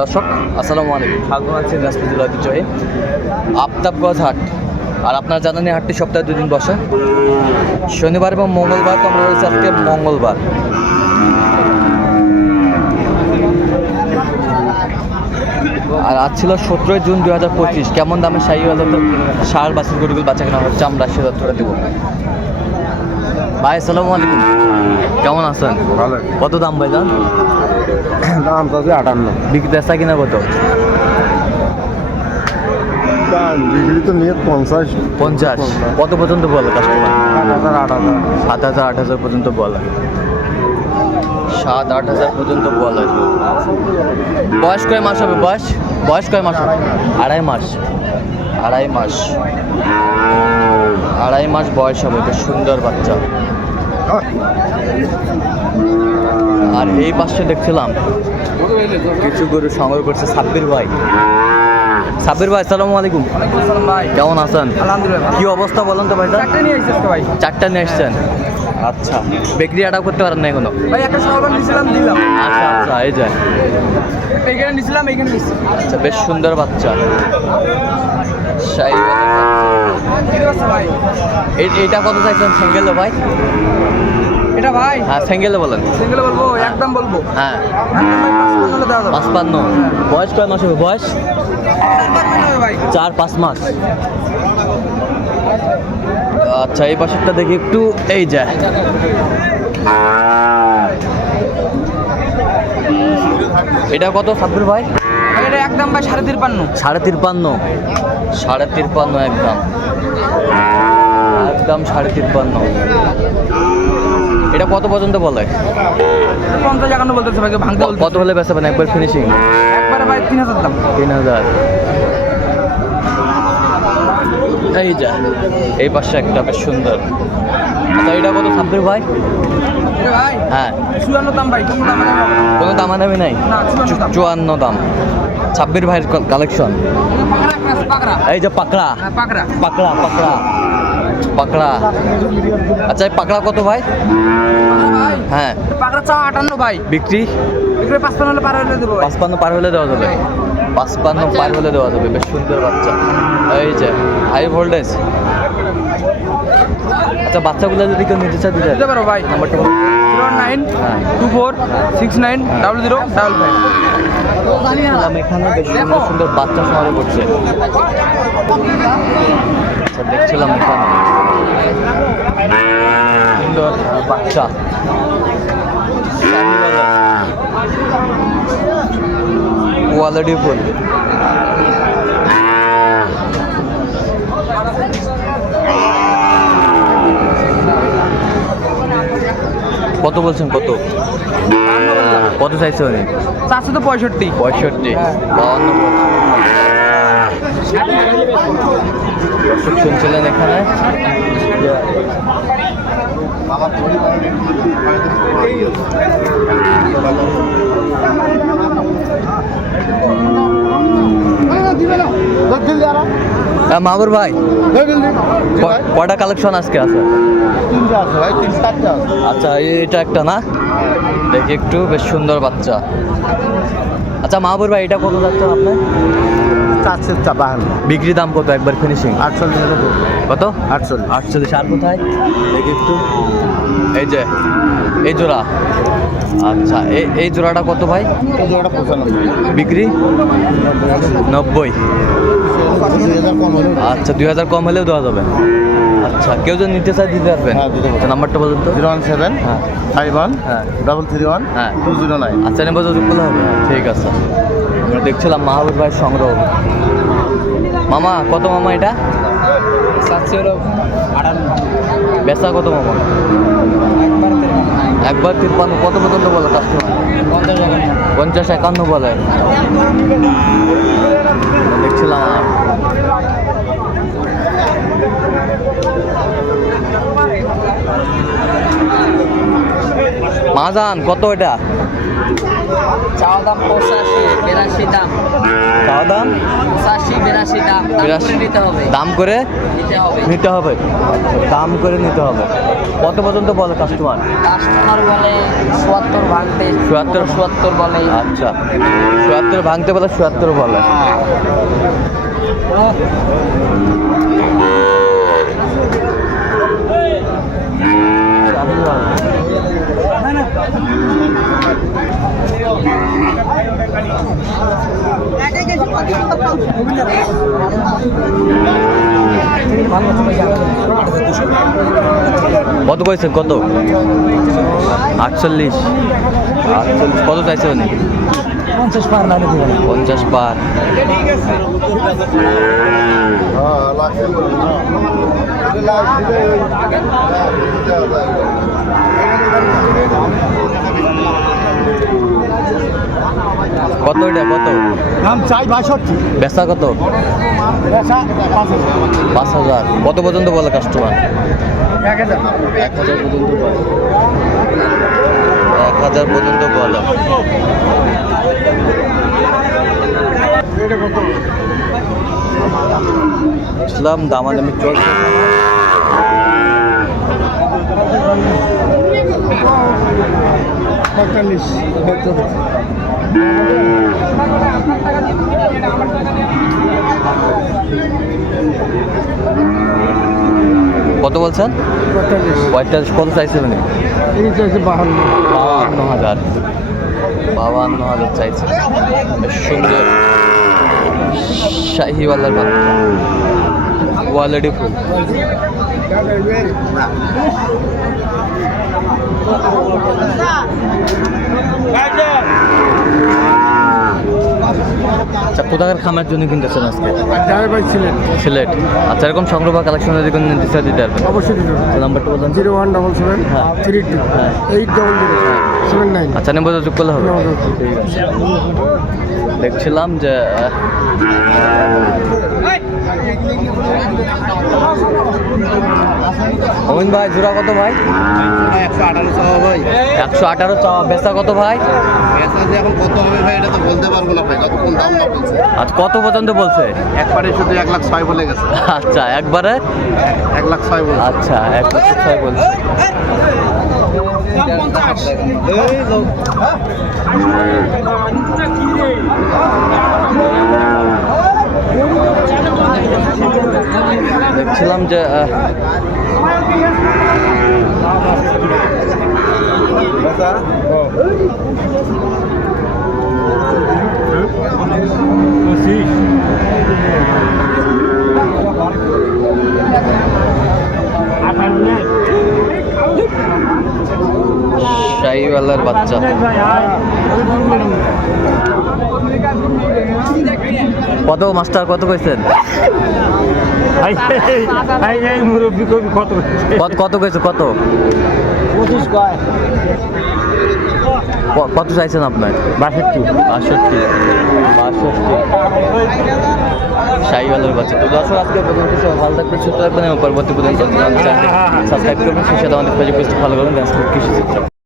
দর্শক আসসালামু আলাইকুম। স্বাগত আছি রাজপুতুল ঐতিহ্যে আফতাবগঞ্জ হাট। আর আপনার জানেন এই হাটটি সপ্তাহে দুদিন বসে। শনিবার এবং মঙ্গলবার তো আমরা রয়েছে আজকে মঙ্গলবার। আর আজ ছিল সতেরোই জুন দুই হাজার পঁচিশ। কেমন দামে শাহী হাজার সার বাসির গরিগুল বাচ্চা কেনা হচ্ছে আমরা সে তথ্যটা দেবো। ভাই আসসালামু আলাইকুম। কেমন আছেন? কত দাম ভাইজান দাম তাতে আটান্ন। বিক্রি বেচা কিনা কত? বিক্রি তো নিয়ে পঞ্চাশ। পঞ্চাশ। কত পর্যন্ত বলে কাস্টমার সাত হাজার আট হাজার। পর্যন্ত বলে। সাত আট হাজার পর্যন্ত বলে। বয়স কয় মাস হবে? বয়স? বয়স কয় মাস হবে? আড়াই মাস। আড়াই মাস। আড়াই মাস বয়স হবে। বেশ সুন্দর বাচ্চা। আর এই পাশে দেখছিলাম কিছু গরু সংগ্রহ করছে সাব্বির ভাই। সাব্বির ভাই আসসালামু আলাইকুম। ভাই কেমন আছেন? আলহামদুলিল্লাহ কি অবস্থা বলেন তো ভাই চারটে নিয়ে এসেছিস তো ভাই। চারটা নিয়ে এসছেন আচ্ছা বিক্রি আটাও করতে পারেন না এখনও? ভাই একটা সরকার নিয়েছিলাম দিলাম। আচ্ছা আচ্ছা এই যে। এখানে নিয়েছিলাম এখানে আচ্ছা বেশ সুন্দর বাচ্চা। এইটা কত চাইছেন? সিঙ্গেলে ভাই? এটা ভাই? হ্যাঁ সিঙ্গেলে বলেন। সিঙ্গেল বলব? একদম বলব? হ্যাঁ। পাঁচপান্ন বয়স কয় মাস হবে? বয়স? চার পাঁচ মাস। আচ্ছা এই পাশেরটা দেখি একটু এই যায় এটা কত সাব্বির ভাই? ভাই, এটা একদম ভাই সাড়ে তিরপান্ন। সাড়ে তিরপান্ন। সাড়ে তিরপান্ন একদম। একদম সাড়ে তিরপান্ন। এটা কত পর্যন্ত বলে? পঞ্চাশ একান্ন বলতেছে ভাই ভাঙতে কত হলে বেচাবেন একবার ফিনিশিং একবারে ভাই তিন হাজার দাম। তিন হাজার। এই যা এই পাশে একটা বেশ সুন্দর। আচ্ছা এটা কত সাব্বির ভাই? হ্যাঁ। চুয়ান্ন দাম ভাই কোনো দাম নেই নাই? চুয়ান্ন দাম। ছাব্বির ভাইয়ের কালেকশন এই যে পাকড়া। হ্যাঁ পাকড়া। পাকড়া পাকড়া। পাকড়া। আচ্ছা এই পাকড়া কত ভাই? হ্যাঁ। পাকড়া চাও আটান্ন ভাই। বিক্রি? এগুলো পাঁচ পান্ন হলে পার হলে দেবো পাঁচপান্ন পার হলে দেওয়া যাবে। পাঁচপান্ন পার হলে দেওয়া যাবে। বেশ সুন্দর বাচ্চা। এই যে হাই ভোল্টেজ আচ্ছা বাচ্চাগুলো যদি কেউ নিতে চায় দিতে পারো ভাই। নাম্বারটা। Zero nine two four six nine double zero double five এখানে বেশ সুন্দর সুন্দর বাচ্চা সংগ্রহ করছে। আচ্ছা দেখছিলাম এখানে সুন্দর আহ, বাচ্চা। Quality full. কত বলছেন কত? কত চাইছে উনি? চারশো তো পঁয়ষট্টি। পঁয়ষট্টি। শুনছিলেন এখানে? হ্যাঁ, মাহবুর ভাই কটা কালেকশন আজকে আছে? আচ্ছা এটা একটা না? দেখি একটু বেশ সুন্দর বাচ্চা। আচ্ছা মাহবুর ভাই এটা কত যাচ্ছেন আপনি চারশো বাহান্ন। বিক্রি দাম কত একবার ফিনিশিং আটচল্লিশ কত? আটচল্লিশ। আটচল্লিশ। আর কোথায়? দেখি একটু। এই যে এই জোড়া। আচ্ছা এই এই জোড়াটা কত ভাই? এই জোড়াটা পঁচানব্বই। বিক্রি? নব্বই। আচ্ছা দুই হাজার কম হলেও দেওয়া যাবে। আচ্ছা কেউ যদি নিতে চায় দিতে পারবেন? হ্যাঁ, দিতে পারব। আচ্ছা, নাম্বারটা বলুন তো। জিরো ওয়ান সেভেন হ্যাঁ। ফাইভ ওয়ান হ্যাঁ। ডাবল থ্রি ওয়ান হ্যাঁ। Two zero nine. আচ্ছা নেব যোগ করলে হবে। ঠিক আছে। আমরা দেখছিলাম মাহবুব ভাইয়ের সংগ্রহ। মামা কত মামা এটা? চারশো হলো আটান্ন। বেচা কত মামা? একবার তিপ্পান্ন কত পর্যন্ত বলে কাস্টমার পঞ্চাশ পঞ্চাশ একান্ন বলে। দেখছিলাম মাজান কত এটা? চাওয়া দাম পঁচাশি বিরাশি দাম। খাওয়া দাম? পঁচাশি বিরাশি দাম। দাম বিরাশি। নিতে হবে। দাম করে নিতে হবে। নিতে হবে। দাম করে নিতে হবে। কত পর্যন্ত বলে কাস্টমার কাস্টমার বলে চুয়াত্তর ভাঙতে। চুয়াত্তর? চুয়াত্তর বলে। আচ্ছা। চুয়াত্তর ভাঙতে বলে চুয়াত্তর বলে। কত কইছেন কত? আটচল্লিশ। আটচল্লিশ কত চাইছে উনি? পঞ্চাশ পার না পঞ্চাশ পার। কত এটা? কত? দাম চাই বাষট্টি। বেচা কত? পাঁচ হাজার। পাঁচ হাজার। কত পর্যন্ত বলে কাস্টমার এক হাজার। পর্যন্ত বলে। এক হাজার পর্যন্ত বলে। ইসলাম দামাদামি চলছে। পঁয়তাল্লিশ কত বলছেন? পঁয়তাল্লিশ। কত চাইছে উনি? বাহান্ন। বাবান্ন হাজার। বাবান্ন হাজার চাইছে। বেশ সুন্দর। শাহিওয়ালার বাচ্চা। Quality full. আচ্ছা কোথাকার খামের জন্য কিনতেছেন আজকে? সিলেট। আচ্ছা এরকম সংগ্রহ বা কালেকশন যদি কোনো নির্দিষ্ট দিতে পারবেন? অবশ্যই দিতে নাম্বারটা বলুন। জিরো ওয়ান ডবল সেভেন হ্যাঁ। থ্রি টু হ্যাঁ। Eight double zero seven nine. আচ্ছা নেব যোগ করলে হবে। দেখছিলাম যে অমিন ভাই, জোড়া কত ভাই? একশো আঠারো চাওয়া ভাই একশো আঠারো চাওয়া বেচা কত ভাই? পেশা যে এখন কত হবে ভাই এটা তো বলতে পারব না ভাই কতক্ষণ দাম আজ কত পর্যন্ত বলছে? একবারে শুধু এক লাখ ছয় বলে গেছে আচ্ছা একবারে? এক লাখ ছয় বলে আচ্ছা এক লক্ষ ছয় বলছে। দেখছিলাম যে আহ, বাচ্চা। কত মাস্টার কত কইছেন? কত কত কত কইছে কত? কত চাইছেন আপনার? বাষট্টি। বাষট্টি। বাষট্টি। শাহিওয়ালার বাচ্চা। তো দর্শক আজকে প্রথম কিছু ভালো থাকবে সুস্থ থাকবেন এবং পরবর্তী প্রতিদিন সাবস্ক্রাইব করবেন সেই সাথে আমাদের ফেসবুক পেজটা ফলো করবেন কৃষি চিত্র